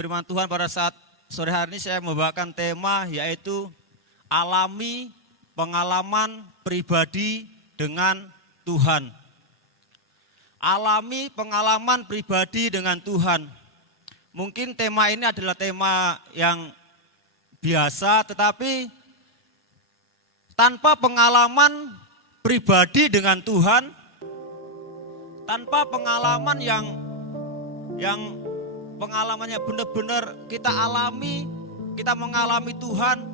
firman Tuhan pada saat sore hari ini saya membawakan tema yaitu alami pengalaman pribadi dengan Tuhan. Alami pengalaman pribadi dengan Tuhan. Mungkin tema ini adalah tema yang biasa, tetapi tanpa pengalaman pribadi dengan Tuhan, tanpa pengalaman yang pengalamannya benar-benar kita alami, kita mengalami Tuhan,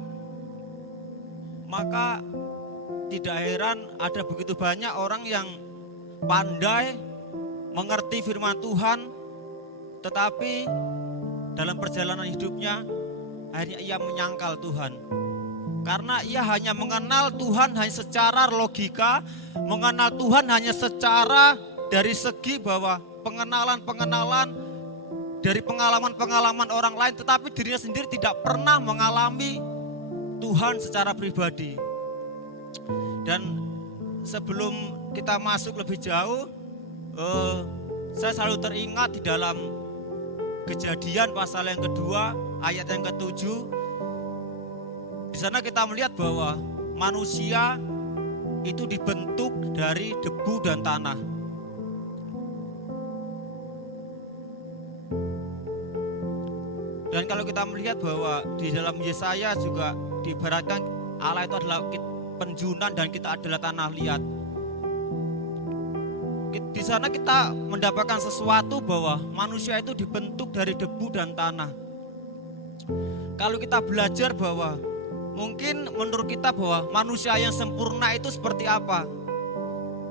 maka tidak heran ada begitu banyak orang yang pandai mengerti firman Tuhan, tetapi dalam perjalanan hidupnya akhirnya ia menyangkal Tuhan. Karena ia hanya mengenal Tuhan hanya secara logika, mengenal Tuhan hanya secara dari segi bahwa pengenalan dari pengalaman-pengalaman orang lain, tetapi dirinya sendiri tidak pernah mengalami Tuhan secara pribadi. Dan sebelum kita masuk lebih jauh, saya selalu teringat di dalam Kejadian pasal yang kedua, ayat yang ke-7. Di sana kita melihat bahwa manusia itu dibentuk dari debu dan tanah. Dan kalau kita melihat bahwa di dalam Yesaya juga diibaratkan Allah itu adalah penjunan dan kita adalah tanah liat. Di sana kita mendapatkan sesuatu bahwa manusia itu dibentuk dari debu dan tanah. Kalau kita belajar bahwa mungkin menurut kita bahwa manusia yang sempurna itu seperti apa?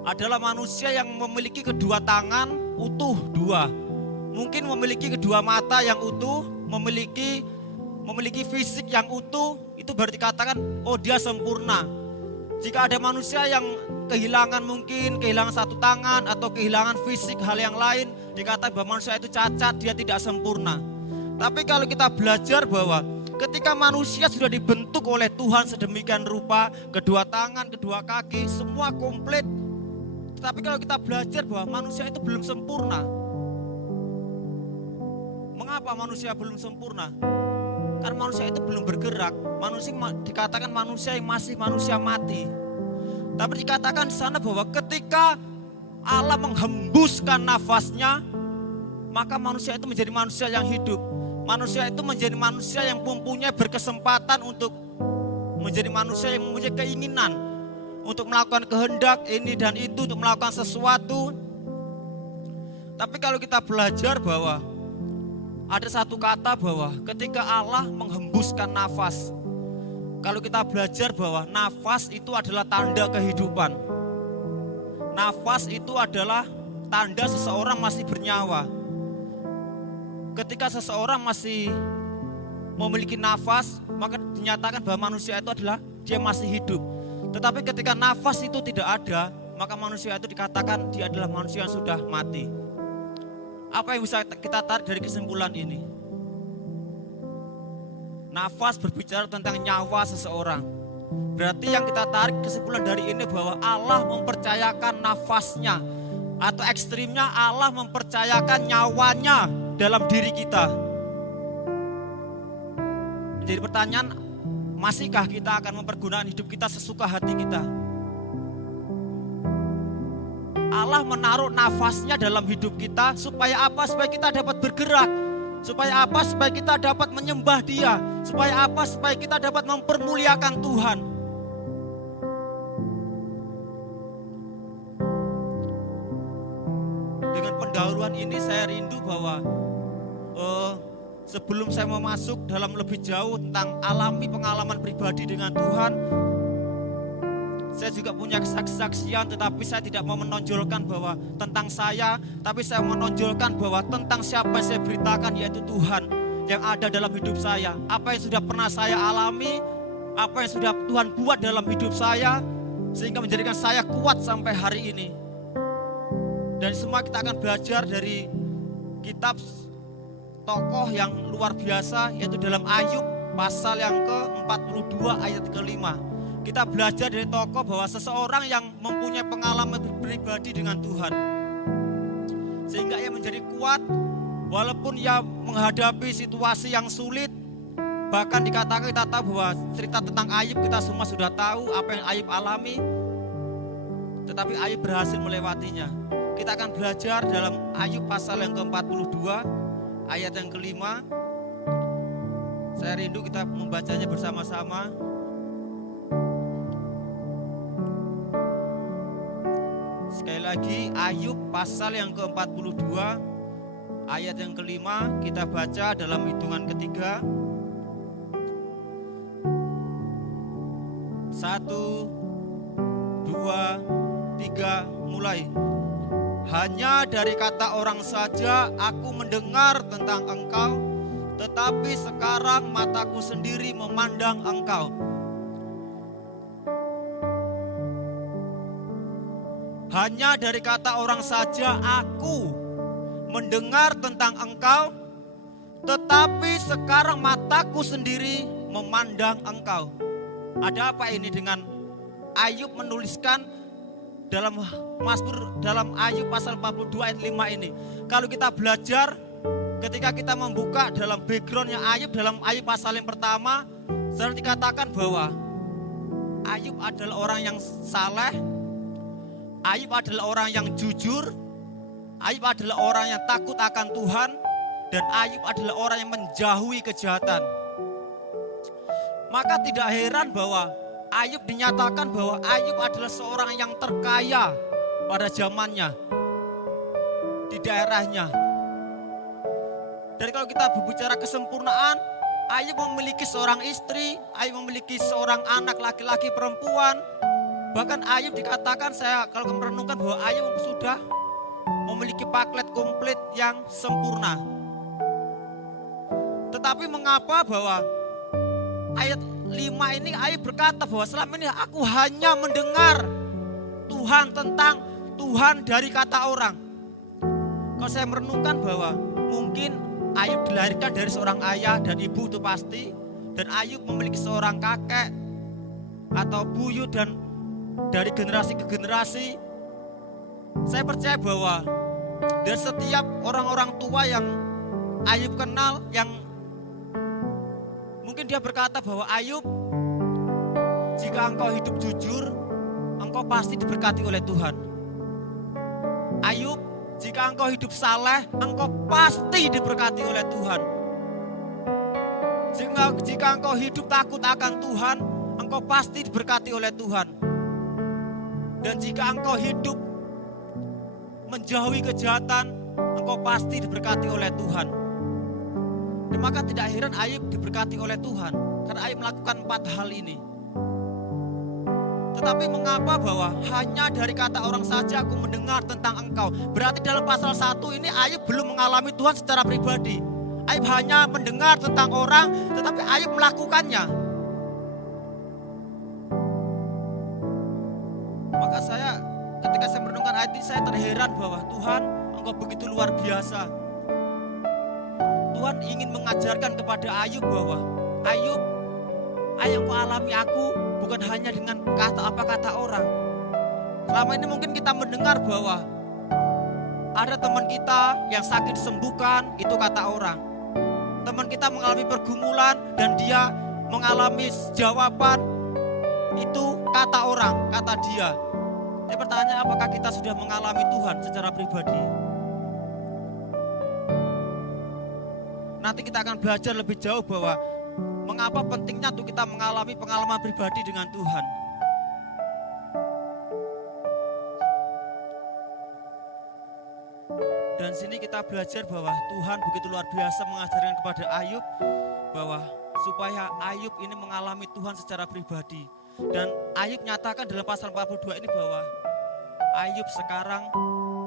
Adalah manusia yang memiliki kedua tangan utuh dua. Mungkin memiliki kedua mata yang utuh, memiliki fisik yang utuh, itu berarti katakan oh dia sempurna. Jika ada manusia yang kehilangan satu tangan atau kehilangan fisik hal yang lain, dikatakan bahwa manusia itu cacat, dia tidak sempurna. Tapi kalau kita belajar bahwa ketika manusia sudah dibentuk oleh Tuhan sedemikian rupa, kedua tangan, kedua kaki, semua komplit. Tetapi kalau kita belajar bahwa manusia itu belum sempurna. Mengapa manusia belum sempurna? Karena manusia itu belum bergerak. Manusia dikatakan manusia yang masih manusia mati. Tapi dikatakan di sana bahwa ketika Allah menghembuskan nafasnya, maka manusia itu menjadi manusia yang hidup. Manusia itu menjadi manusia yang mempunyai berkesempatan untuk menjadi manusia yang mempunyai keinginan untuk melakukan kehendak ini dan itu, untuk melakukan sesuatu. Tapi kalau kita belajar bahwa ada satu kata bahwa ketika Allah menghembuskan nafas, kalau kita belajar bahwa nafas itu adalah tanda kehidupan. Nafas itu adalah tanda seseorang masih bernyawa. Ketika seseorang masih memiliki nafas, maka dinyatakan bahwa manusia itu adalah dia masih hidup. Tetapi ketika nafas itu tidak ada, maka manusia itu dikatakan dia adalah manusia yang sudah mati. Apa yang bisa kita tarik dari kesimpulan ini? Nafas berbicara tentang nyawa seseorang. Berarti yang kita tarik kesimpulan dari ini bahwa Allah mempercayakan nafasnya, atau ekstrimnya Allah mempercayakan nyawanya dalam diri kita. Jadi pertanyaan, masihkah kita akan mempergunakan hidup kita sesuka hati kita? Allah menaruh nafasnya dalam hidup kita supaya apa? Supaya kita dapat bergerak. Supaya apa? Supaya kita dapat menyembah Dia. Supaya apa? Supaya kita dapat mempermuliakan Tuhan. Dengan pendahuluan ini saya rindu bahwa sebelum saya mau masuk dalam lebih jauh tentang alami pengalaman pribadi dengan Tuhan, saya juga punya kesaksian, tetapi saya tidak mau menonjolkan bahwa tentang saya, tapi saya menonjolkan bahwa tentang siapa yang saya beritakan, yaitu Tuhan yang ada dalam hidup saya. Apa yang sudah pernah saya alami, apa yang sudah Tuhan buat dalam hidup saya, sehingga menjadikan saya kuat sampai hari ini. Dan semua kita akan belajar dari kitab tokoh yang luar biasa, yaitu dalam Ayub pasal yang ke-42 ayat ke-5. Kita belajar dari tokoh bahwa seseorang yang mempunyai pengalaman pribadi dengan Tuhan, sehingga ia menjadi kuat Walaupun ia menghadapi situasi yang sulit, bahkan dikatakan kita tahu bahwa cerita tentang Ayub kita semua sudah tahu apa yang Ayub alami, tetapi Ayub berhasil melewatinya. Kita akan belajar dalam Ayub pasal yang ke-42 ayat yang ke-5. Saya rindu kita membacanya bersama-sama. Sekali lagi Ayub pasal yang ke-42 ayat yang ke-5, kita baca dalam hitungan ketiga. 1, 2, 3, mulai. Hanya dari kata orang saja aku mendengar tentang engkau, tetapi sekarang mataku sendiri memandang engkau. Hanya dari kata orang saja aku mendengar tentang engkau, tetapi sekarang mataku sendiri memandang engkau. Ada apa ini dengan Ayub menuliskan dalam Mazmur, dalam Ayub pasal 42 ayat 5 ini? Kalau kita belajar, ketika kita membuka dalam backgroundnya Ayub, dalam Ayub pasal yang pertama, selalu dikatakan bahwa Ayub adalah orang yang saleh, Ayub adalah orang yang jujur, Ayub adalah orang yang takut akan Tuhan, dan Ayub adalah orang yang menjauhi kejahatan. Maka tidak heran bahwa Ayub dinyatakan bahwa Ayub adalah seorang yang terkaya pada zamannya, di daerahnya. Dan kalau kita berbicara kesempurnaan, Ayub memiliki seorang istri, Ayub memiliki seorang anak laki-laki perempuan. Bahkan Ayub dikatakan, saya kalau merenungkan bahwa Ayub sudah memiliki paket komplit yang sempurna. Tetapi mengapa bahwa ayat 5 ini Ayub berkata bahwa selama ini aku hanya mendengar Tuhan tentang Tuhan dari kata orang. Kalau saya merenungkan bahwa mungkin Ayub dilahirkan dari seorang ayah dan ibu itu pasti, dan Ayub memiliki seorang kakek atau buyut, dan dari generasi ke generasi, saya percaya bahwa dari setiap orang-orang tua yang Ayub kenal, yang mungkin dia berkata bahwa Ayub, jika engkau hidup jujur, engkau pasti diberkati oleh Tuhan. Ayub, jika engkau hidup saleh, engkau pasti diberkati oleh Tuhan. Jika engkau hidup takut akan Tuhan, engkau pasti diberkati oleh Tuhan. Dan jika engkau hidup menjauhi kejahatan, engkau pasti diberkati oleh Tuhan. Dan maka tidak heran Ayub diberkati oleh Tuhan, karena Ayub melakukan 4 hal ini. Tetapi mengapa bahwa hanya dari kata orang saja aku mendengar tentang engkau? Berarti dalam pasal 1 ini Ayub belum mengalami Tuhan secara pribadi. Ayub hanya mendengar tentang orang, tetapi Ayub melakukannya. Maka ketika saya merenungkan ayat ini, saya terheran bahwa Tuhan, engkau begitu luar biasa. Tuhan ingin mengajarkan kepada Ayub bahwa Ayub, yang kau alami aku bukan hanya dengan kata orang. Selama ini mungkin kita mendengar bahwa ada teman kita yang sakit disembuhkan, itu kata orang. Teman kita mengalami pergumulan dan dia mengalami jawaban, itu kata orang, kata dia. Saya bertanya, apakah kita sudah mengalami Tuhan secara pribadi? Nanti kita akan belajar lebih jauh bahwa mengapa pentingnya untuk kita mengalami pengalaman pribadi dengan Tuhan. Dan sini kita belajar bahwa Tuhan begitu luar biasa mengajarkan kepada Ayub bahwa supaya Ayub ini mengalami Tuhan secara pribadi. Dan Ayub nyatakan dalam pasal 42 ini bahwa Ayub sekarang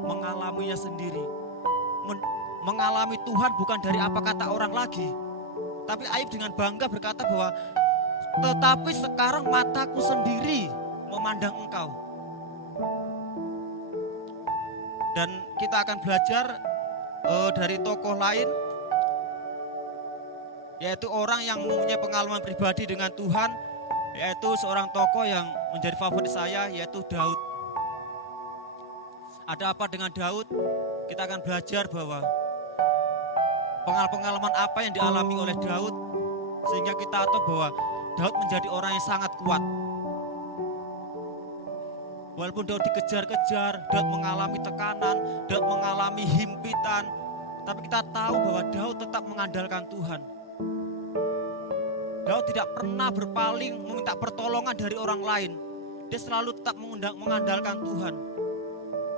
mengalaminya sendiri. Mengalami Tuhan bukan dari apa kata orang lagi. Tapi Ayub dengan bangga berkata bahwa tetapi sekarang mataku sendiri memandang engkau. Dan kita akan belajar dari tokoh lain, yaitu orang yang mempunyai pengalaman pribadi dengan Tuhan, yaitu seorang tokoh yang menjadi favorit saya, yaitu Daud. Ada apa dengan Daud? Kita akan belajar bahwa pengalaman apa yang dialami oleh Daud sehingga kita tahu bahwa Daud menjadi orang yang sangat kuat. Walaupun Daud dikejar-kejar, Daud mengalami tekanan, Daud mengalami himpitan, tapi kita tahu bahwa Daud tetap mengandalkan Tuhan. Daud tidak pernah berpaling meminta pertolongan dari orang lain. Dia selalu tetap mengandalkan Tuhan.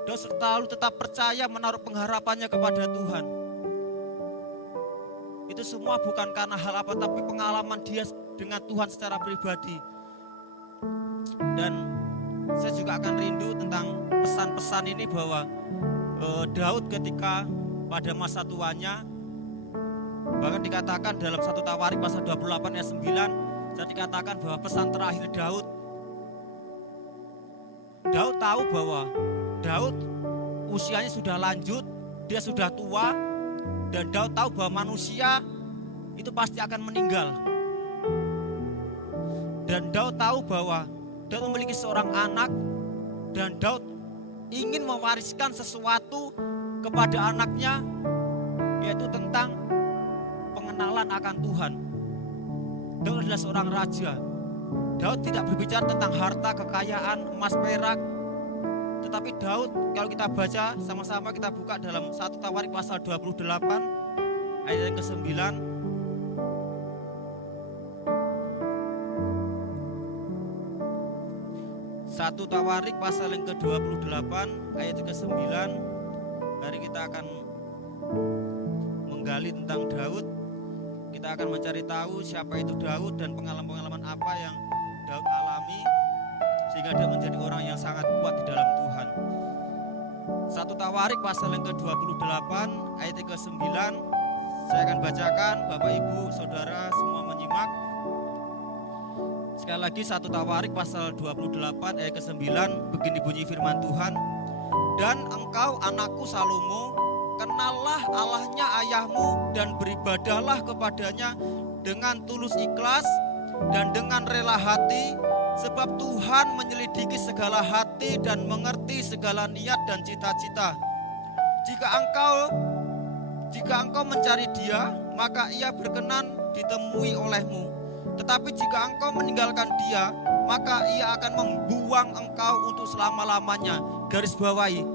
Daud selalu tetap percaya menaruh pengharapannya kepada Tuhan. Itu semua bukan karena hal apa, tapi pengalaman dia dengan Tuhan secara pribadi. Dan saya juga akan rindu tentang pesan-pesan ini bahwa Daud ketika pada masa tuanya, bahkan dikatakan dalam 1 Tawarik pasal 28 ayat 9, saya dikatakan bahwa pesan terakhir Daud tahu bahwa Daud usianya sudah lanjut, dia sudah tua, dan Daud tahu bahwa manusia itu pasti akan meninggal. Dan Daud tahu bahwa Daud memiliki seorang anak, dan Daud ingin mewariskan sesuatu kepada anaknya, yaitu tentang pengenalan akan Tuhan. Daud adalah seorang raja. Daud tidak berbicara tentang harta, kekayaan, emas, perak. Tetapi Daud, kalau kita baca sama-sama, kita buka dalam 1 Tawarik pasal 28 ayat yang ke-9. 1 Tawarik pasal yang ke-28 ayat yang ke-9. Hari kita akan menggali tentang Daud. Kita akan mencari tahu siapa itu Daud dan pengalaman-pengalaman apa yang Daud alami sehingga dia menjadi orang yang sangat kuat di dalam Tuhan. 1 Tawarik pasal yang ke-28 ayat yang ke-9. Saya akan bacakan, Bapak Ibu Saudara semua menyimak. Sekali lagi 1 Tawarik pasal 28 ayat ke-9, begini bunyi firman Tuhan. Dan engkau anakku Salomo, kenallah Allahnya ayahmu dan beribadahlah kepadanya dengan tulus ikhlas dan dengan rela hati, sebab Tuhan menyelidiki segala hati dan mengerti segala niat dan cita-cita. Jika engkau mencari Dia, maka Ia berkenan ditemui olehmu. Tetapi jika engkau meninggalkan Dia, maka Ia akan membuang engkau untuk selama-lamanya. Garis bawahi,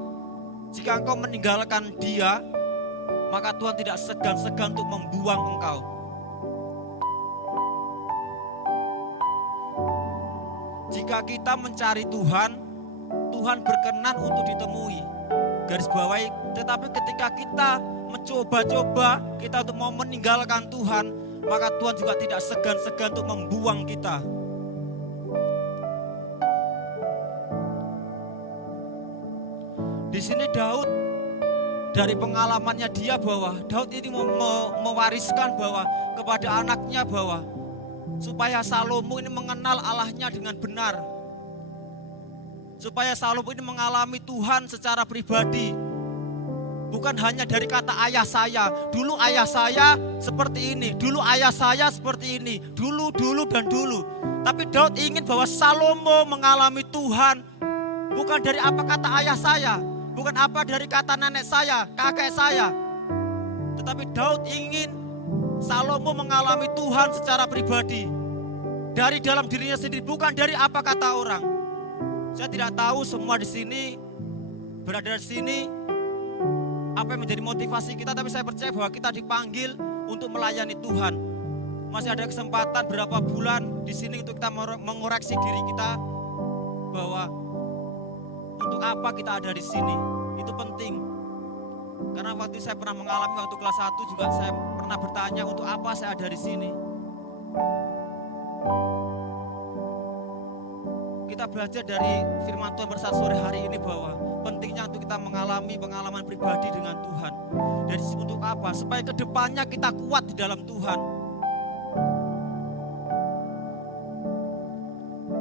jika engkau meninggalkan Dia, maka Tuhan tidak segan-segan untuk membuang engkau. Jika kita mencari Tuhan, Tuhan berkenan untuk ditemui. Garis bawahi, tetapi ketika kita mencoba-coba kita untuk mau meninggalkan Tuhan, maka Tuhan juga tidak segan-segan untuk membuang kita. Di sini Daud, dari pengalamannya dia bahwa Daud ini mewariskan bahwa kepada anaknya bahwa supaya Salomo ini mengenal Allahnya dengan benar. Supaya Salomo ini mengalami Tuhan secara pribadi. Bukan hanya dari kata ayah saya, dulu ayah saya seperti ini, dulu ayah saya seperti ini, dulu dan dulu. Tapi Daud ingin bahwa Salomo mengalami Tuhan bukan dari apa kata ayah saya, bukan apa dari kata nenek saya, kakek saya. Tetapi Daud ingin Salomo mengalami Tuhan secara pribadi. Dari dalam dirinya sendiri, bukan dari apa kata orang. Saya tidak tahu semua di sini, berada di sini, apa yang menjadi motivasi kita, tapi saya percaya bahwa kita dipanggil untuk melayani Tuhan. Masih ada kesempatan berapa bulan di sini untuk kita mengoreksi diri kita bahwa untuk apa kita ada di sini. Itu penting. Karena waktu saya pernah mengalami waktu kelas 1 juga saya pernah bertanya untuk apa saya ada di sini. Kita belajar dari firman Tuhan pada saat sore hari ini bahwa pentingnya untuk kita mengalami pengalaman pribadi dengan Tuhan. Dan untuk apa? Supaya kedepannya kita kuat di dalam Tuhan.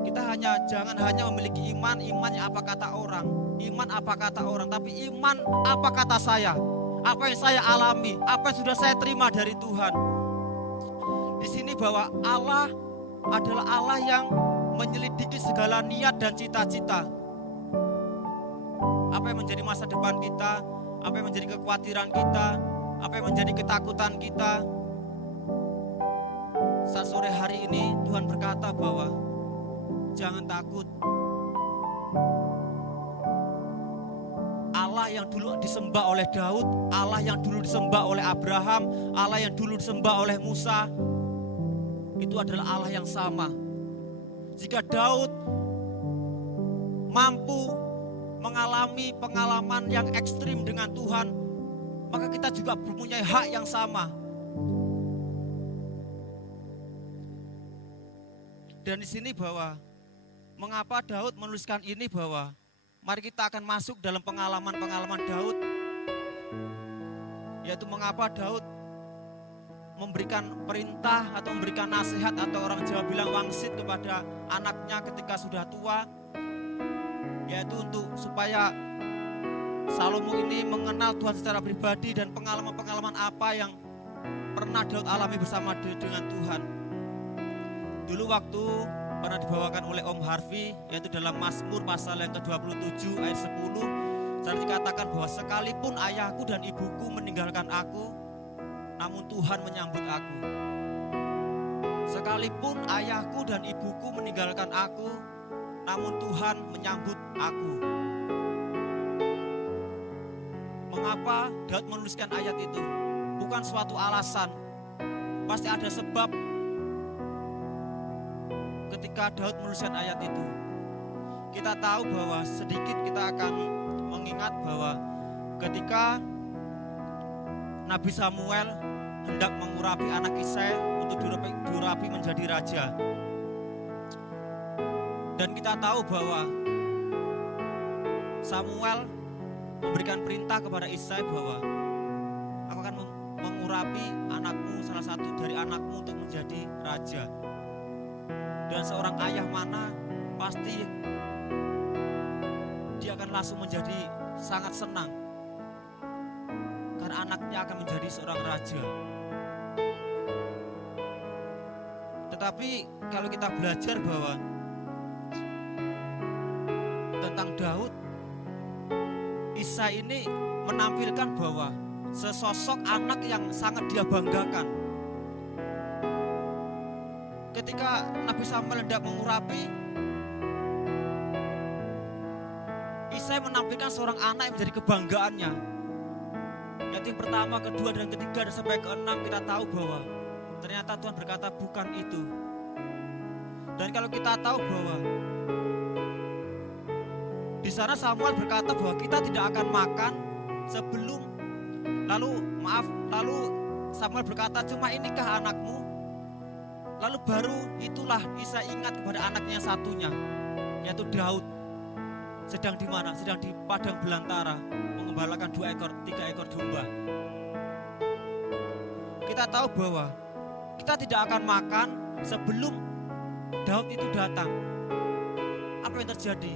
Kita jangan hanya memiliki imannya apa kata orang. Iman apa kata orang, tapi iman apa kata saya. Apa yang saya alami, apa yang sudah saya terima dari Tuhan. Di sini bahwa Allah adalah Allah yang menyelidiki segala niat dan cita-cita. Apa yang menjadi masa depan kita, apa yang menjadi kekhawatiran kita, Apa yang menjadi ketakutan kita? Saat sore hari ini Tuhan berkata bahwa jangan takut. Allah yang dulu disembah oleh Daud, Allah yang dulu disembah oleh Abraham, Allah yang dulu disembah oleh Musa, itu adalah Allah yang sama. Jika Daud mampu mengalami pengalaman yang ekstrim dengan Tuhan, maka kita juga mempunyai hak yang sama. Dan di sini bahwa mengapa Daud menuliskan ini, bahwa mari kita akan masuk dalam pengalaman-pengalaman Daud, yaitu mengapa Daud memberikan perintah atau memberikan nasihat, atau orang Jawa bilang wangsit kepada anaknya ketika sudah tua, yaitu untuk supaya Salomo ini mengenal Tuhan secara pribadi dan pengalaman-pengalaman apa yang pernah Daud alami bersama dengan Tuhan. Dulu waktu pernah dibawakan oleh Om Harvey, yaitu dalam Mazmur pasal yang ke-27 ayat 10, dan dikatakan bahwa sekalipun ayahku dan ibuku meninggalkan aku, namun Tuhan menyambut aku. Sekalipun ayahku dan ibuku meninggalkan aku, namun Tuhan menyambut aku. Mengapa Daud menuliskan ayat itu? Bukan suatu alasan, pasti ada sebab ketika Daud menuliskan ayat itu. Kita tahu bahwa sedikit kita akan mengingat bahwa ketika Nabi Samuel hendak mengurapi anak Isai untuk diurapi menjadi raja. Dan kita tahu bahwa Samuel memberikan perintah kepada Isai bahwa aku akan mengurapi anakmu, salah satu dari anakmu untuk menjadi raja. Dan seorang ayah mana pasti dia akan langsung menjadi sangat senang karena anaknya akan menjadi seorang raja. Tetapi kalau kita belajar bahwa tentang Daud, Isai ini menampilkan bahwa sesosok anak yang sangat dia banggakan. Ketika Nabi Samuel hendak mengurapi, Isai menampilkan seorang anak yang menjadi kebanggaannya. Yaitu yang pertama, kedua, dan ketiga, dan sampai keenam kita tahu bahwa ternyata Tuhan berkata bukan itu. Dan kalau kita tahu bahwa di sana Samuel berkata bahwa kita tidak akan makan sebelum, lalu Samuel berkata cuma inikah anakmu? Lalu baru itulah Isai ingat kepada anaknya yang satunya, yaitu Daud. Sedang di mana? Sedang di padang belantara, mengembalakan 3 ekor domba. Kita tahu bahwa kita tidak akan makan sebelum Daud itu datang. Apa yang terjadi?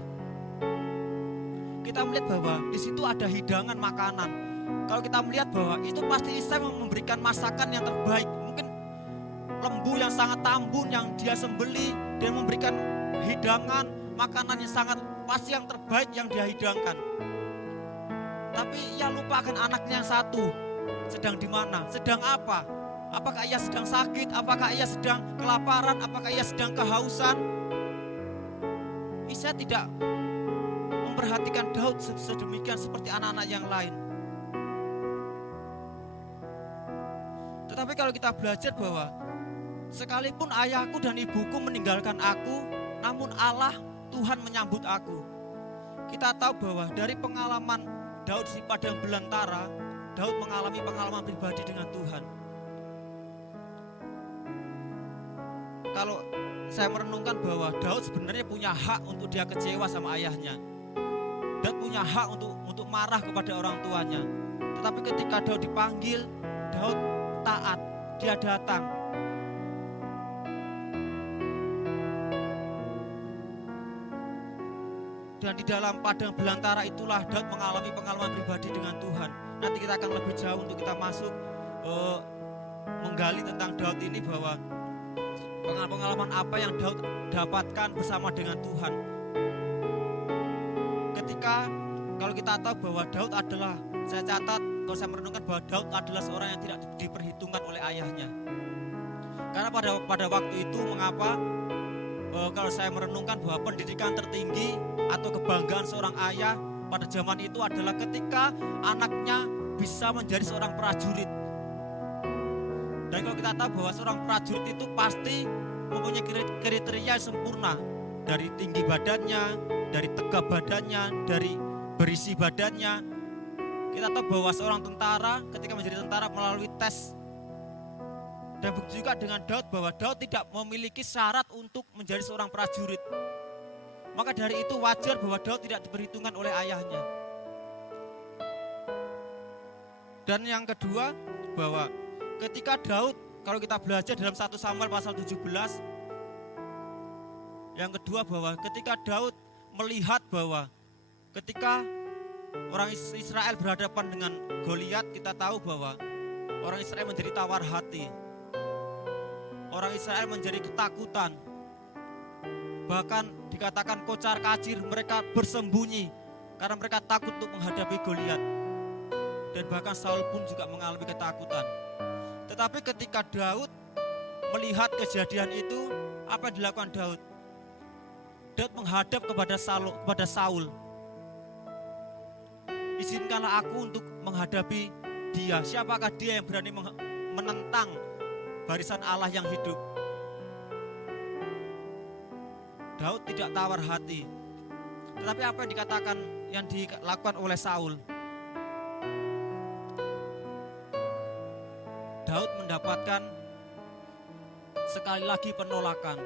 Kita melihat bahwa di situ ada hidangan makanan. Kalau kita melihat bahwa itu pasti Isai memberikan masakan yang terbaik. Mungkin lembu yang sangat tambun yang dia sembeli, dan memberikan hidangan makanan yang sangat pasti yang terbaik yang dia hidangkan. Tapi ia lupa akan anaknya yang satu. Sedang di mana? Sedang apa? Apakah ia sedang sakit? Apakah ia sedang kelaparan? Apakah ia sedang kehausan? Isai tidak memperhatikan Daud sedemikian seperti anak-anak yang lain. Tetapi kalau kita belajar bahwa sekalipun ayahku dan ibuku meninggalkan aku, namun Allah Tuhan menyambut aku. Kita tahu bahwa dari pengalaman Daud di padang belantara, Daud mengalami pengalaman pribadi dengan Tuhan. Kalau saya merenungkan bahwa Daud sebenarnya punya hak untuk dia kecewa sama ayahnya. Daud punya hak untuk marah kepada orang tuanya. Tetapi ketika Daud dipanggil, Daud taat, dia datang. Dan di dalam padang belantara itulah Daud mengalami pengalaman pribadi dengan Tuhan. Nanti kita akan lebih jauh untuk kita masuk menggali tentang Daud ini, bahwa pengalaman apa yang Daud dapatkan bersama dengan Tuhan. Ketika kalau kita tahu bahwa Daud adalah, saya catat kalau saya merenungkan bahwa Daud adalah seorang yang tidak diperhitungkan oleh ayahnya. Karena pada waktu itu mengapa kalau saya merenungkan bahwa pendidikan tertinggi atau kebanggaan seorang ayah pada zaman itu adalah ketika anaknya bisa menjadi seorang prajurit. Dan kalau kita tahu bahwa seorang prajurit itu pasti mempunyai kriteria yang sempurna, dari tinggi badannya, dari tegap badannya, dari berisi badannya. Kita tahu bahwa seorang tentara ketika menjadi tentara melalui tes. Dan begitu juga dengan Daud, bahwa Daud tidak memiliki syarat untuk menjadi seorang prajurit. Maka dari itu wajar bahwa Daud tidak diperhitungkan oleh ayahnya. Dan yang kedua, bahwa ketika Daud, kalau kita belajar dalam 1 Samuel pasal 17, yang kedua bahwa ketika Daud melihat bahwa ketika orang Israel berhadapan dengan Goliat, kita tahu bahwa orang Israel menjadi tawar hati. Orang Israel menjadi ketakutan. Bahkan dikatakan kocar kacir, mereka bersembunyi karena mereka takut untuk menghadapi Goliat. Dan bahkan Saul pun juga mengalami ketakutan. Tetapi ketika Daud melihat kejadian itu, apa yang dilakukan Daud? Daud menghadap kepada Saul. Izinkanlah aku untuk menghadapi dia. Siapakah dia yang berani menentang barisan Allah yang hidup? Daud tidak tawar hati. Tetapi apa yang dikatakan, yang dilakukan oleh Saul? Daud mendapatkan sekali lagi penolakan.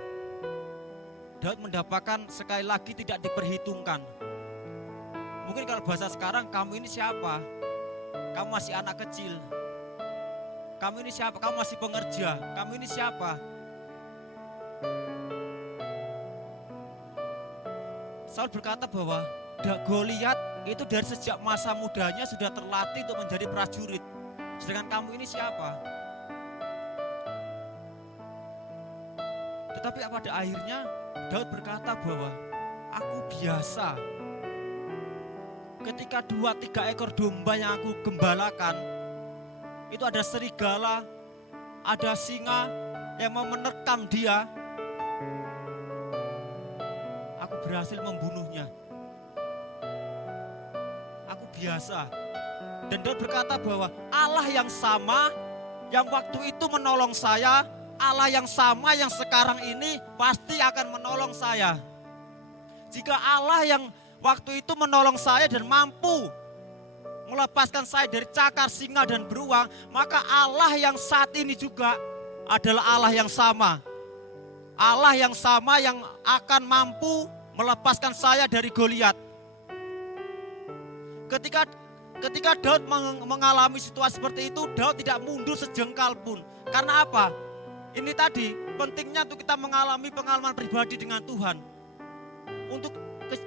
Daud mendapatkan sekali lagi tidak diperhitungkan. Mungkin kalau bahasa sekarang, kamu ini siapa? Kamu masih anak kecil. Kamu ini siapa? Kamu masih pengerja. Kamu ini siapa? Saul berkata bahwa Goliat itu dari sejak masa mudanya sudah terlatih untuk menjadi prajurit. Sedangkan kamu ini siapa? Tetapi pada akhirnya Daud berkata bahwa aku biasa. Ketika 2-3 ekor domba yang aku gembalakan, itu ada serigala, ada singa yang mau menerkam dia. Aku berhasil membunuhnya. Aku biasa. Dan Daud berkata bahwa Allah yang sama yang waktu itu menolong saya, Allah yang sama yang sekarang ini pasti akan menolong saya. Jika Allah yang waktu itu menolong saya dan mampu melepaskan saya dari cakar singa dan beruang, maka Allah yang saat ini juga adalah Allah yang sama. Allah yang sama yang akan mampu melepaskan saya dari Goliat. Ketika Daud mengalami situasi seperti itu, Daud tidak mundur sejengkal pun. Karena apa? Ini tadi pentingnya untuk kita mengalami pengalaman pribadi dengan Tuhan. Untuk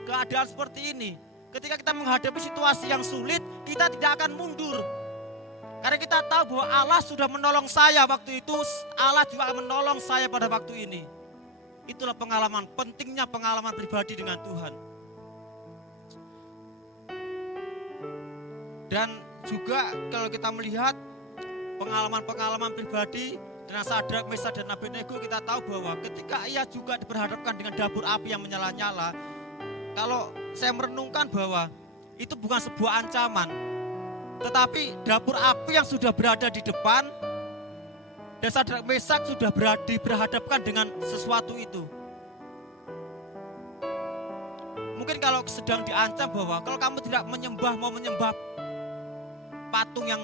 keadaan seperti ini, ketika kita menghadapi situasi yang sulit, kita tidak akan mundur. Karena kita tahu bahwa Allah sudah menolong saya waktu itu, Allah juga akan menolong saya pada waktu ini. Itulah pengalaman, pentingnya pengalaman pribadi dengan Tuhan. Dan juga kalau kita melihat pengalaman-pengalaman pribadi dengan Sadrak, Mesak, dan Abednego, kita tahu bahwa ketika ia juga diperhadapkan dengan dapur api yang menyala-nyala, kalau saya merenungkan bahwa itu bukan sebuah ancaman, tetapi dapur api yang sudah berada di depan, dan Sadrak, Mesak sudah berhadapkan dengan sesuatu itu. Mungkin kalau sedang diancam bahwa kalau kamu tidak mau menyembah patung yang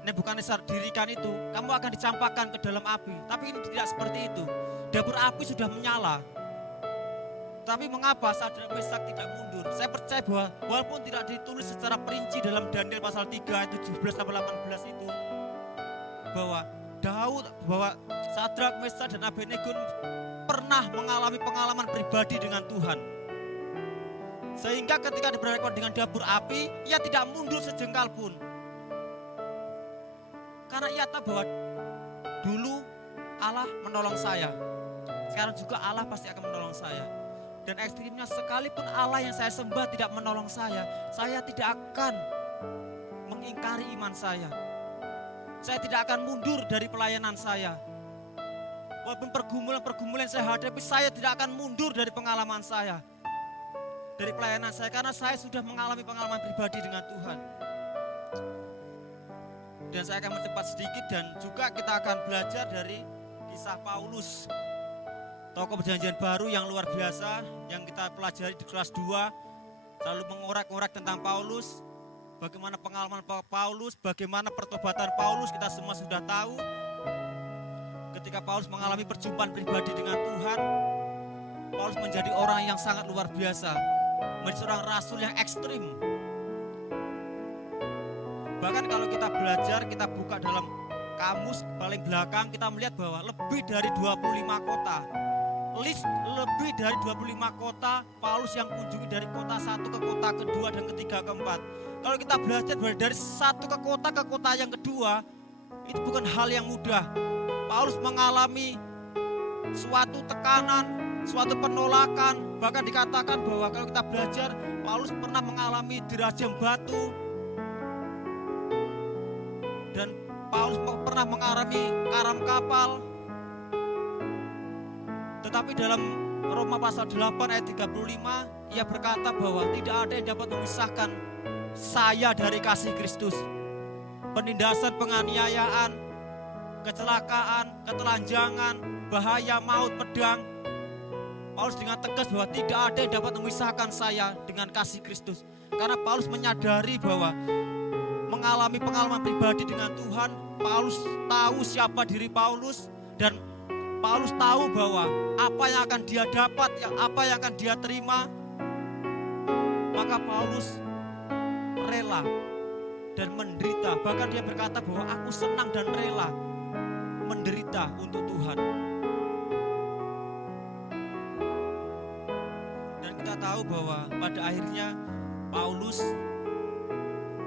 Nebukadnezar dirikan itu, kamu akan dicampakkan ke dalam api. Tapi ini tidak seperti itu. Dapur api sudah menyala. Tapi mengapa Sadrak, Mesak tidak mundur? Saya percaya bahwa walaupun tidak ditulis secara perinci dalam Daniel pasal 3 ayat 17-18 itu, bahwa Sadrak, Mesak, dan Abednego pernah mengalami pengalaman pribadi dengan Tuhan. Sehingga ketika diperhadapkan dengan dapur api, ia tidak mundur sejengkal pun. Karena ia tahu bahwa dulu Allah menolong saya. Sekarang juga Allah pasti akan menolong saya. Dan ekstrimnya, sekalipun Allah yang saya sembah tidak menolong saya tidak akan mengingkari iman saya. Saya tidak akan mundur dari pelayanan saya. Walaupun pergumulan-pergumulan saya hadapi, saya tidak akan mundur dari pengalaman saya. Dari pelayanan saya, karena saya sudah mengalami pengalaman pribadi dengan Tuhan. Dan saya akan mempercepat sedikit dan juga kita akan belajar dari kisah Paulus. Tokoh perjanjian baru yang luar biasa yang kita pelajari di kelas 2. Selalu mengorek-orek tentang Paulus. Bagaimana pengalaman Paulus, bagaimana pertobatan Paulus, kita semua sudah tahu. Ketika Paulus mengalami perjumpaan pribadi dengan Tuhan, Paulus menjadi orang yang sangat luar biasa, menjadi seorang rasul yang ekstrim. Bahkan kalau kita belajar, kita buka dalam kamus paling belakang, kita melihat bahwa lebih dari 25 kota, list lebih dari 25 kota Paulus yang kunjungi dari kota satu ke kota kedua dan ketiga keempat. Kalau kita belajar dari satu ke kota yang kedua, itu bukan hal yang mudah. Paulus mengalami suatu tekanan, suatu penolakan, bahkan dikatakan bahwa kalau kita belajar, Paulus pernah mengalami dirajam batu, dan Paulus pernah mengalami karam kapal. Tetapi dalam Roma pasal 8 ayat 35, ia berkata bahwa tidak ada yang dapat memisahkan saya dari kasih Kristus. Penindasan, penganiayaan, kecelakaan, ketelanjangan, bahaya, maut, pedang. Paulus dengan tegas bahwa tidak ada yang dapat memisahkan saya dengan kasih Kristus. Karena Paulus menyadari bahwa mengalami pengalaman pribadi dengan Tuhan, Paulus tahu siapa diri Paulus, dan Paulus tahu bahwa apa yang akan dia dapat, apa yang akan dia terima. Maka Paulus rela dan menderita. Bahkan dia berkata bahwa aku senang dan rela menderita untuk Tuhan. Dan kita tahu bahwa pada akhirnya Paulus,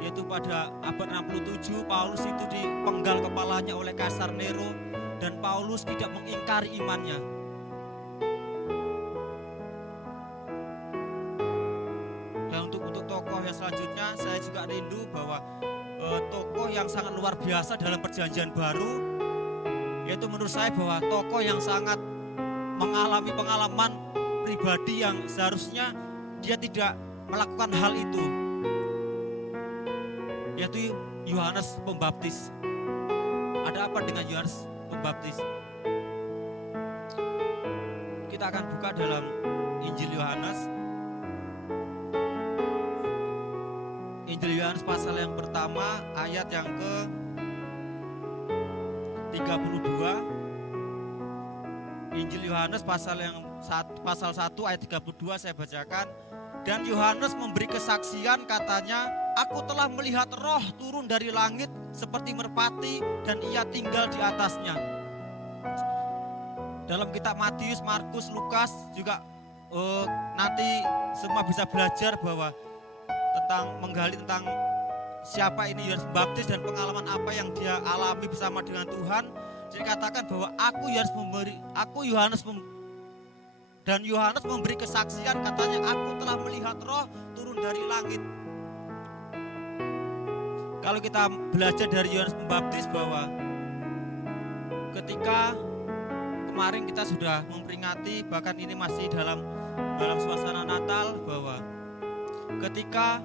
yaitu pada abad 67, Paulus itu dipenggal kepalanya oleh Kaisar Nero, dan Paulus tidak mengingkari imannya. Dan untuk tokoh yang selanjutnya, saya juga rindu bahwa tokoh yang sangat luar biasa dalam perjanjian baru, yaitu menurut saya bahwa tokoh yang sangat mengalami pengalaman pribadi yang seharusnya dia tidak melakukan hal itu, yaitu Yohanes Pembaptis. Ada apa dengan Yohanes Pembaptis? Kita akan buka dalam Injil Yohanes. Injil Yohanes pasal yang pertama ayat yang ke 32. Injil Yohanes pasal 1 ayat 32 saya bacakan. Dan Yohanes memberi kesaksian, katanya, aku telah melihat roh turun dari langit seperti merpati dan ia tinggal di atasnya. Dalam kitab Matius, Markus, Lukas juga nanti semua bisa belajar bahwa menggali tentang siapa ini Yohanes Pembaptis dan pengalaman apa yang dia alami bersama dengan Tuhan. Jadi katakan bahwa Yohanes memberi kesaksian, katanya aku telah melihat roh turun dari langit. Kalau kita belajar dari Yohanes Pembaptis bahwa ketika kemarin kita sudah memperingati, bahkan ini masih dalam suasana Natal, bahwa ketika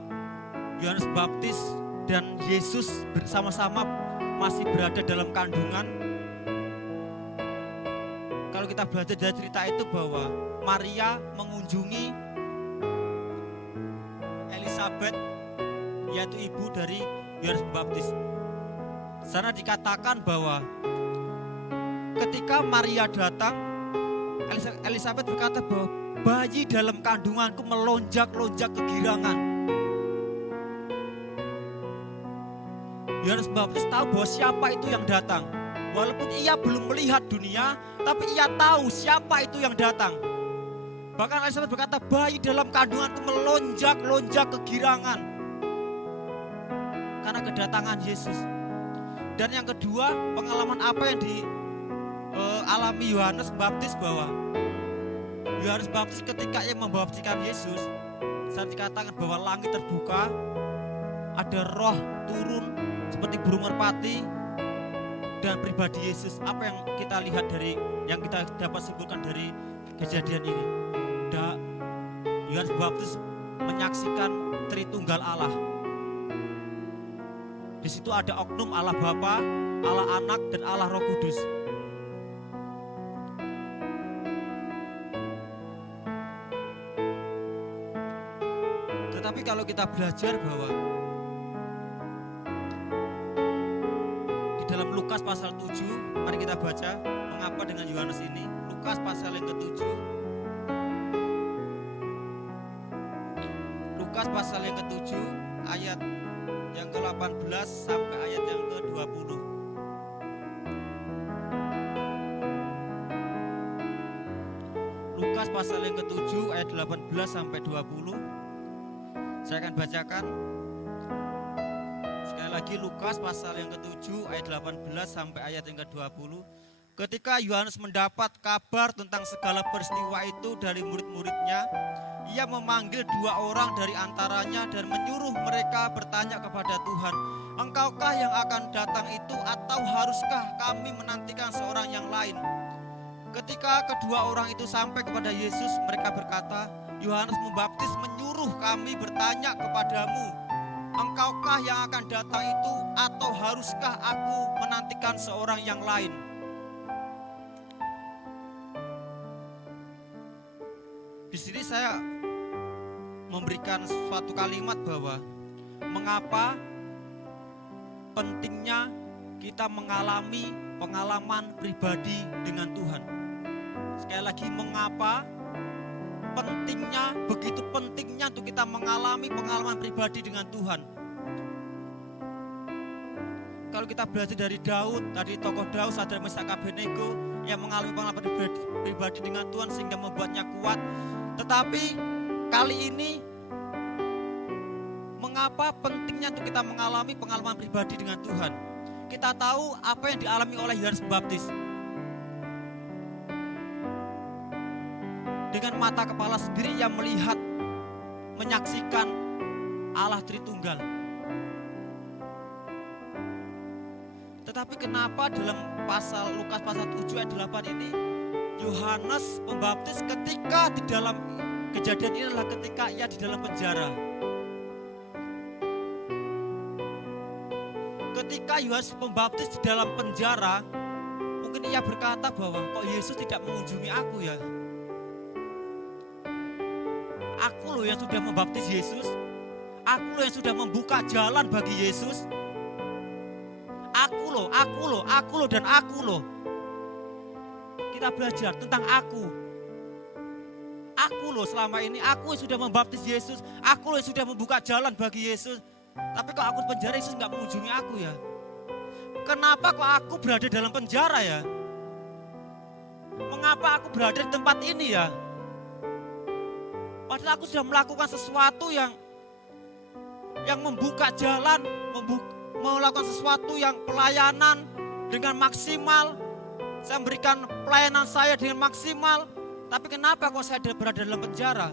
Yohanes Pembaptis dan Yesus bersama-sama masih berada dalam kandungan. Kalau kita belajar dari cerita itu bahwa Maria mengunjungi Elisabeth, yaitu ibu dari Yohanes Pembaptis. Sana dikatakan bahwa ketika Maria datang, Elisabeth berkata bahwa bayi dalam kandunganku melonjak-lonjak kegirangan. Yohanes Pembaptis tahu bahwa siapa itu yang datang. Walaupun ia belum melihat dunia, tapi ia tahu siapa itu yang datang. Bahkan Elisabeth berkata, bayi dalam kandunganku melonjak-lonjak kegirangan karena kedatangan Yesus. Dan yang kedua, pengalaman apa yang dialami Yohanes Pembaptis, bahwa Yohanes Pembaptis ketika ia membaptiskan Yesus, saat dikatakan bahwa langit terbuka, ada roh turun seperti burung merpati dan pribadi Yesus. Apa yang kita lihat yang kita dapat simpulkan dari kejadian ini? Yohanes Pembaptis menyaksikan Tritunggal Allah. Di situ ada oknum Allah Bapa, Allah Anak, dan Allah Roh Kudus. Tetapi kalau kita belajar bahwa di dalam Lukas pasal 7, mari kita baca mengapa dengan Yohanes ini. Lukas pasal yang ke-7. Lukas pasal yang ke-7 ayat yang ke-18 sampai ayat yang ke-20. Lukas pasal yang ke-7 ayat 18 sampai 20. Saya akan bacakan sekali lagi. Lukas pasal yang ke-7 ayat 18 sampai ayat yang ke-20. Ketika Yohanes mendapat kabar tentang segala peristiwa itu dari murid-muridnya, ia memanggil 2 orang dari antaranya dan menyuruh mereka bertanya kepada Tuhan, "Engkaukah yang akan datang itu atau haruskah kami menantikan seorang yang lain?" Ketika kedua orang itu sampai kepada Yesus, mereka berkata, "Yohanes Pembaptis menyuruh kami bertanya kepadamu, engkaukah yang akan datang itu atau haruskah aku menantikan seorang yang lain?" Di sini saya memberikan suatu kalimat bahwa mengapa pentingnya kita mengalami pengalaman pribadi dengan Tuhan. Sekali lagi, mengapa pentingnya, begitu pentingnya untuk kita mengalami pengalaman pribadi dengan Tuhan. Kalau kita belajar dari Daud, tadi tokoh Daud, Sadrak Mesak Abednego yang mengalami pengalaman pribadi dengan Tuhan sehingga membuatnya kuat. Tetapi kali ini mengapa pentingnya untuk kita mengalami pengalaman pribadi dengan Tuhan? Kita tahu apa yang dialami oleh Yohanes Pembaptis. Dengan mata kepala sendiri ia melihat, menyaksikan Allah Tritunggal. Tetapi kenapa dalam Lukas pasal 7 ayat 8 ini Yohanes Pembaptis ketika di dalam kejadian ini adalah ketika ia di dalam penjara. Ketika Yohanes Pembaptis di dalam penjara, mungkin ia berkata bahwa kok Yesus tidak mengunjungi aku ya? Aku loh yang sudah membaptis Yesus. Aku loh yang sudah membuka jalan bagi Yesus. Aku loh, dan aku loh. Kita belajar tentang aku. Aku loh selama ini, aku yang sudah membaptis Yesus. Aku loh yang sudah membuka jalan bagi Yesus. Tapi kok aku di penjara, Yesus gak mengunjungi aku ya? Kenapa kok aku berada dalam penjara ya? Mengapa aku berada di tempat ini ya? Padahal aku sudah melakukan sesuatu yang membuka jalan, melakukan sesuatu yang pelayanan dengan maksimal. Saya memberikan pelayanan saya dengan maksimal. Tapi kenapa kok saya berada dalam penjara?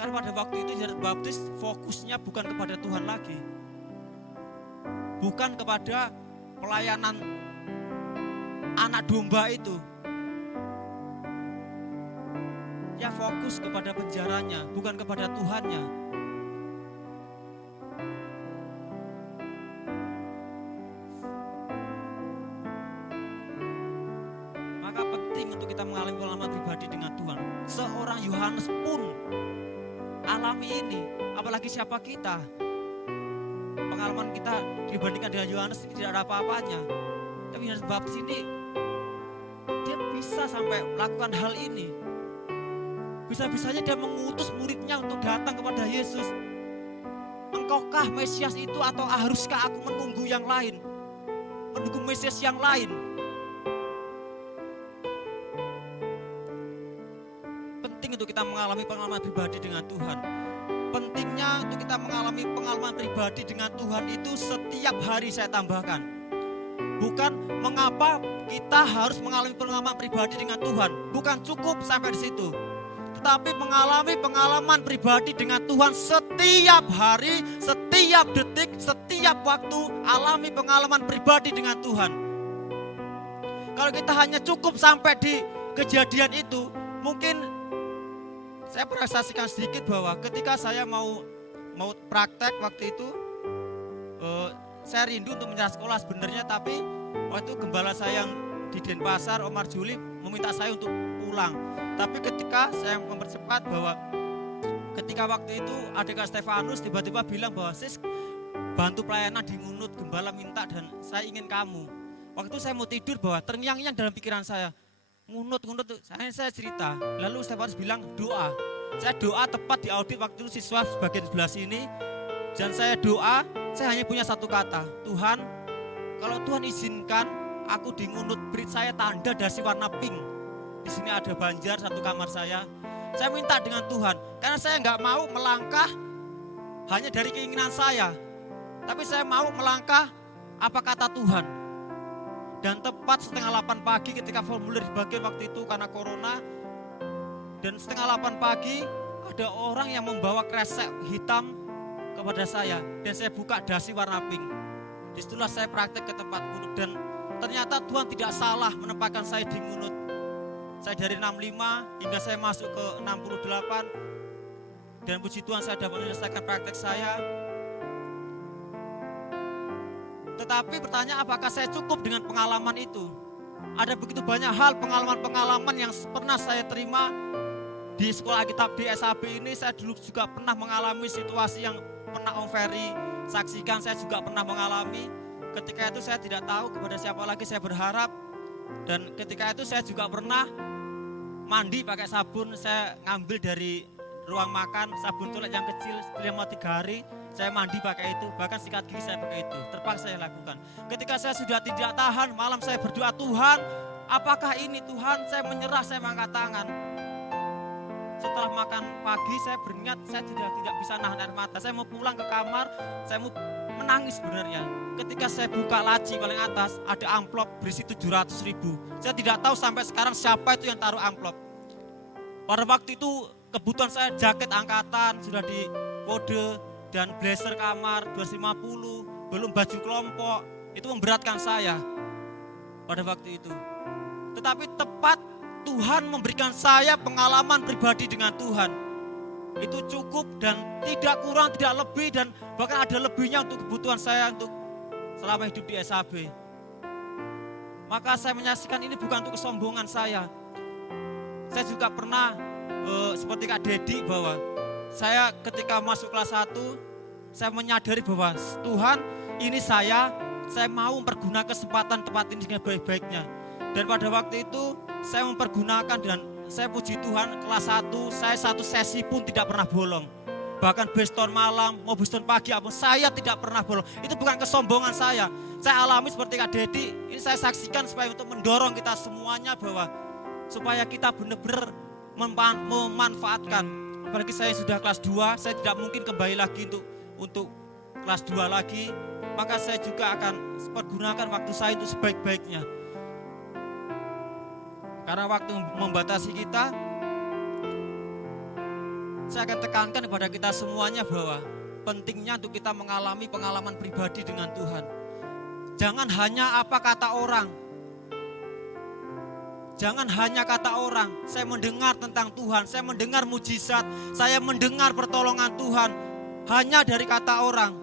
Karena pada waktu itu Yohanes Pembaptis fokusnya bukan kepada Tuhan lagi. Bukan kepada pelayanan anak domba itu. Dia fokus kepada penjaranya, bukan kepada Tuhannya. Maka penting untuk kita mengalami pengalaman pribadi dengan Tuhan. Seorang Yohanes pun alami ini, apalagi siapa kita. Pengalaman kita dibandingkan dengan Yohanes ini tidak ada apa-apanya. Tapi Yohanes Pembaptis ini, dia bisa sampai melakukan hal ini. Bisa-bisanya dia mengutus muridnya untuk datang kepada Yesus. Engkaukah Mesias itu atau haruskah aku menunggu yang lain? Menunggu Mesias yang lain? Penting untuk kita mengalami pengalaman pribadi dengan Tuhan. Pentingnya untuk kita mengalami pengalaman pribadi dengan Tuhan itu setiap hari saya tambahkan. Bukan mengapa kita harus mengalami pengalaman pribadi dengan Tuhan. Bukan cukup sampai di situ. tetapi mengalami pengalaman pribadi dengan Tuhan setiap hari, setiap detik, setiap waktu, alami pengalaman pribadi dengan Tuhan. Kalau kita hanya cukup sampai di kejadian itu, mungkin saya pernah saksikan sedikit bahwa ketika saya mau praktek waktu itu, saya rindu untuk menyerah sekolah sebenarnya, tapi waktu gembala saya yang di Denpasar, Om Marjuli, meminta saya untuk pulang. Tapi ketika saya mempercepat bahwa ketika waktu itu adik Stefanus tiba-tiba bilang bahwa sis bantu pelayanan di Ngunut, gembala minta dan saya ingin kamu. Waktu itu saya mau tidur bahwa terngiang-ngiang dalam pikiran saya, Ngunut, saya cerita. Lalu Stefanus bilang doa. Saya doa tepat di audit waktu itu siswa bagian sebelah sini. Dan saya doa, saya hanya punya satu kata, Tuhan, kalau Tuhan izinkan aku di Ngunut, beri saya tanda dasi warna pink. Di sini ada Banjar, satu kamar saya. Saya minta dengan Tuhan, karena saya nggak mau melangkah hanya dari keinginan saya, tapi saya mau melangkah apa kata Tuhan. Dan tepat 7:30 pagi ketika formulir dibagikan waktu itu karena corona, dan 7:30 pagi ada orang yang membawa kresek hitam kepada saya, dan saya buka dasi warna pink. Disitulah saya praktek ke tempat Ngunut, dan ternyata Tuhan tidak salah menempatkan saya di Ngunut. Saya dari 65 hingga saya masuk ke 68, dan puji Tuhan saya dapat menyelesaikan praktek saya. Tetapi pertanyaan, apakah saya cukup dengan pengalaman itu? Ada begitu banyak hal, pengalaman-pengalaman yang pernah saya terima di sekolah Alkitab di SAB ini. Saya dulu juga pernah mengalami situasi yang pernah Om Ferry saksikan, saya juga pernah mengalami. Ketika itu saya tidak tahu kepada siapa lagi saya berharap. Dan ketika itu saya juga pernah mandi pakai sabun, saya ngambil dari ruang makan, sabun toilet yang kecil, selama 3 hari, saya mandi pakai itu, bahkan sikat gigi saya pakai itu, terpaksa saya lakukan. Ketika saya sudah tidak tahan, malam saya berdoa, Tuhan, apakah ini Tuhan? Saya menyerah, saya mengangkat tangan. Setelah makan pagi, saya berniat, saya tidak bisa nahan air mata, saya mau pulang ke kamar, saya mau menangis sebenarnya. Ketika saya buka laci paling atas, ada amplop berisi 700.000. Saya tidak tahu sampai sekarang siapa itu yang taruh amplop. Pada waktu itu kebutuhan saya jaket angkatan sudah di kode dan blazer kamar 250, belum baju kelompok, itu memberatkan saya pada waktu itu. Tetapi tepat Tuhan memberikan saya pengalaman pribadi dengan Tuhan. Itu cukup dan tidak kurang, tidak lebih, dan bahkan ada lebihnya untuk kebutuhan saya untuk selama hidup di SAB. Maka saya menyaksikan ini bukan untuk kesombongan saya. Saya juga pernah seperti Kak Dedi, bahwa saya ketika masuk kelas 1, saya menyadari bahwa Tuhan, ini saya mau mempergunakan kesempatan tempat ini dengan baik-baiknya. Dan pada waktu itu saya mempergunakan, dan saya puji Tuhan, kelas 1 saya satu sesi pun tidak pernah bolong. Bahkan beston malam, mau beston pagi, saya tidak pernah bolong. Itu bukan kesombongan saya. Saya alami seperti Kak Dedi, ini saya saksikan supaya untuk mendorong kita semuanya bahwa supaya kita benar-benar memanfaatkan. Apalagi saya sudah kelas 2, saya tidak mungkin kembali lagi untuk kelas 2 lagi. Maka saya juga akan pergunakan waktu saya itu sebaik-baiknya. Karena waktu membatasi kita, saya akan tekankan kepada kita semuanya bahwa pentingnya untuk kita mengalami pengalaman pribadi dengan Tuhan. Jangan hanya apa kata orang. Jangan hanya kata orang. Saya mendengar tentang Tuhan, saya mendengar mujizat, saya mendengar pertolongan Tuhan hanya dari kata orang.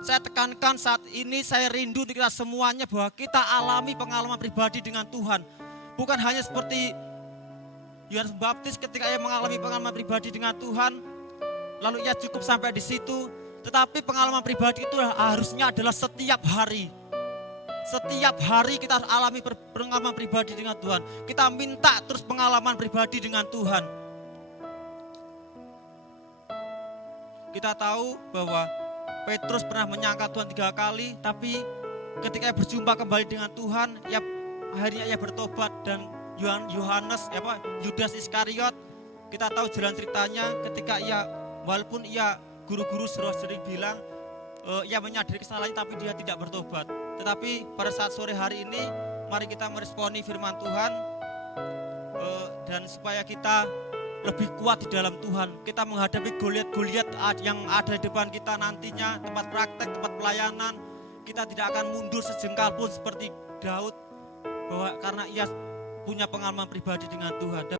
Saya tekankan saat ini, saya rindu untuk kita semuanya bahwa kita alami pengalaman pribadi dengan Tuhan. Bukan hanya seperti Yohanes Pembaptis ketika ia mengalami pengalaman pribadi dengan Tuhan, lalu ia cukup sampai di situ. Tetapi pengalaman pribadi itu harusnya adalah setiap hari. Setiap hari kita alami pengalaman pribadi dengan Tuhan. Kita minta terus pengalaman pribadi dengan Tuhan. Kita tahu bahwa Petrus pernah menyangka Tuhan 3 kali, tapi ketika ia berjumpa kembali dengan Tuhan, akhirnya ia bertobat. Dan Yudas Iskariot, kita tahu jalan ceritanya ketika walaupun guru-guru sering bilang ia menyadari kesalahannya, tapi dia tidak bertobat. Tetapi pada saat sore hari ini, mari kita meresponi firman Tuhan, dan supaya kita lebih kuat di dalam Tuhan. Kita menghadapi Goliat-Goliat yang ada di depan kita nantinya, tempat praktek, tempat pelayanan. Kita tidak akan mundur sejengkal pun seperti Daud, bahwa karena ia punya pengalaman pribadi dengan Tuhan.